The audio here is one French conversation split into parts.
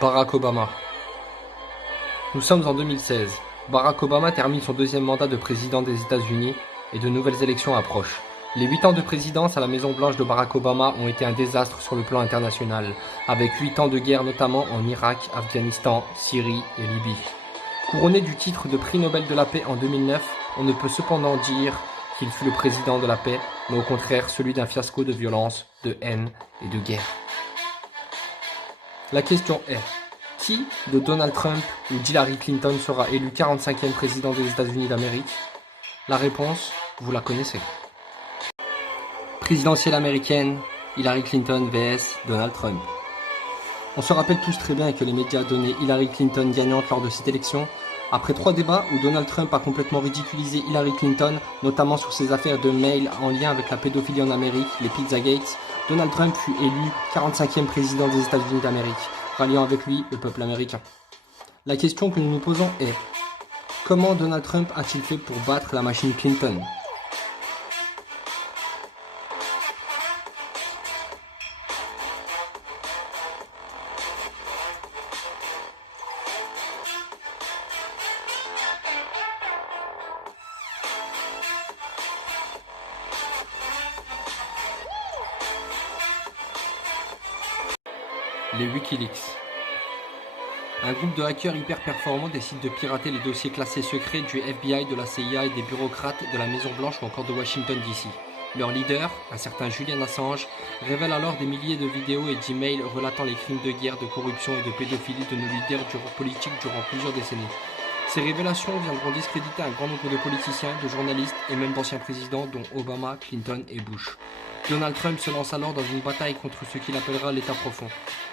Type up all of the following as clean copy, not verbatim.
Barack Obama. Nous sommes en 2016. Barack Obama termine son deuxième mandat de président des États-Unis et de nouvelles élections approchent. Les 8 ans de présidence à la Maison-Blanche de Barack Obama ont été un désastre sur le plan international, avec 8 ans de guerre notamment en Irak, Afghanistan, Syrie et Libye. Couronné du titre de prix Nobel de la paix en 2009, on ne peut cependant dire qu'il fut le président de la paix, mais au contraire celui d'un fiasco de violence, de haine et de guerre. La question est, qui de Donald Trump ou d'Hillary Clinton sera élu 45e président des États-Unis d'Amérique? La réponse, vous la connaissez. Présidentielle américaine, Hillary Clinton vs Donald Trump. On se rappelle tous très bien que les médias donnaient Hillary Clinton gagnante lors de cette élection. Après 3 débats où Donald Trump a complètement ridiculisé Hillary Clinton, notamment sur ses affaires de mail en lien avec la pédophilie en Amérique, les Pizzagate, Donald Trump fut élu 45e président des États-Unis d'Amérique, ralliant avec lui le peuple américain. La question que nous nous posons est, comment Donald Trump a-t-il fait pour battre la machine Clinton ? Les Wikileaks. Un groupe de hackers hyper performants décide de pirater les dossiers classés secrets du FBI, de la CIA et des bureaucrates de la Maison-Blanche ou encore de Washington DC. Leur leader, un certain Julian Assange, révèle alors des milliers de vidéos et d'emails relatant les crimes de guerre, de corruption et de pédophilie de nos leaders politiques durant plusieurs décennies. Ces révélations viendront discréditer un grand nombre de politiciens, de journalistes et même d'anciens présidents dont Obama, Clinton et Bush. Donald Trump se lance alors dans une bataille contre ce qu'il appellera l'État profond.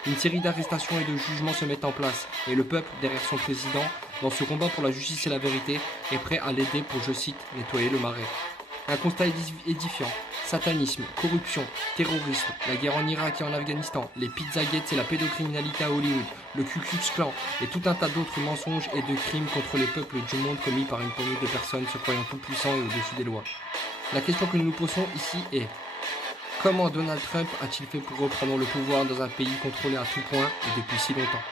Une série d'arrestations et de jugements se mettent en place, et le peuple, derrière son président, dans ce combat pour la justice et la vérité, est prêt à l'aider pour, je cite, nettoyer le marais. Un constat édifiant. Satanisme, corruption, terrorisme, la guerre en Irak et en Afghanistan, les Pizzagate et la pédocriminalité à Hollywood, le Ku Klux Klan et tout un tas d'autres mensonges et de crimes contre les peuples du monde commis par une poignée de personnes se croyant tout puissants et au-dessus des lois. La question que nous nous posons ici est: comment Donald Trump a-t-il fait pour reprendre le pouvoir dans un pays contrôlé à tout point et depuis si longtemps?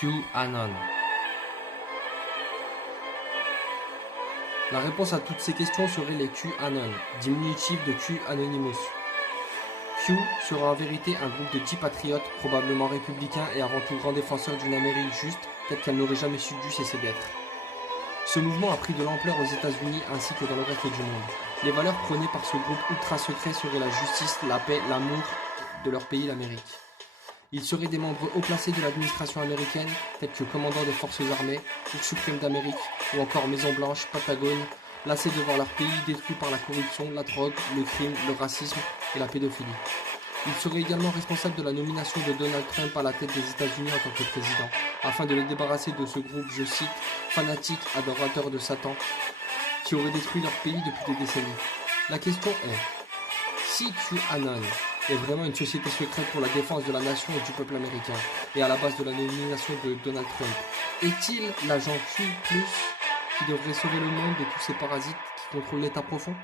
QAnon. La réponse à toutes ces questions serait les QAnon, diminutif de Q Anonymous. Q sera en vérité un groupe de 10 patriotes, probablement républicains et avant tout grands défenseurs d'une Amérique juste, telle qu'elle n'aurait jamais dû cesser d'être. Ce mouvement a pris de l'ampleur aux États-Unis ainsi que dans le reste du monde. Les valeurs prônées par ce groupe ultra secret seraient la justice, la paix, l'amour de leur pays, l'Amérique. Ils seraient des membres haut placés de l'administration américaine, tels que commandant des forces armées, Cour suprême d'Amérique, ou encore Maison-Blanche, Pentagone, lassés de voir leur pays détruit par la corruption, la drogue, le crime, le racisme et la pédophilie. Ils seraient également responsables de la nomination de Donald Trump à la tête des États-Unis en tant que président, afin de les débarrasser de ce groupe, je cite, fanatique, adorateur de Satan, qui aurait détruit leur pays depuis des décennies. La question est, si QAnon est vraiment une société secrète pour la défense de la nation et du peuple américain, et à la base de la nomination de Donald Trump, est-il l'agent Q+, qui devrait sauver le monde de tous ces parasites qui contrôlent l'État profond?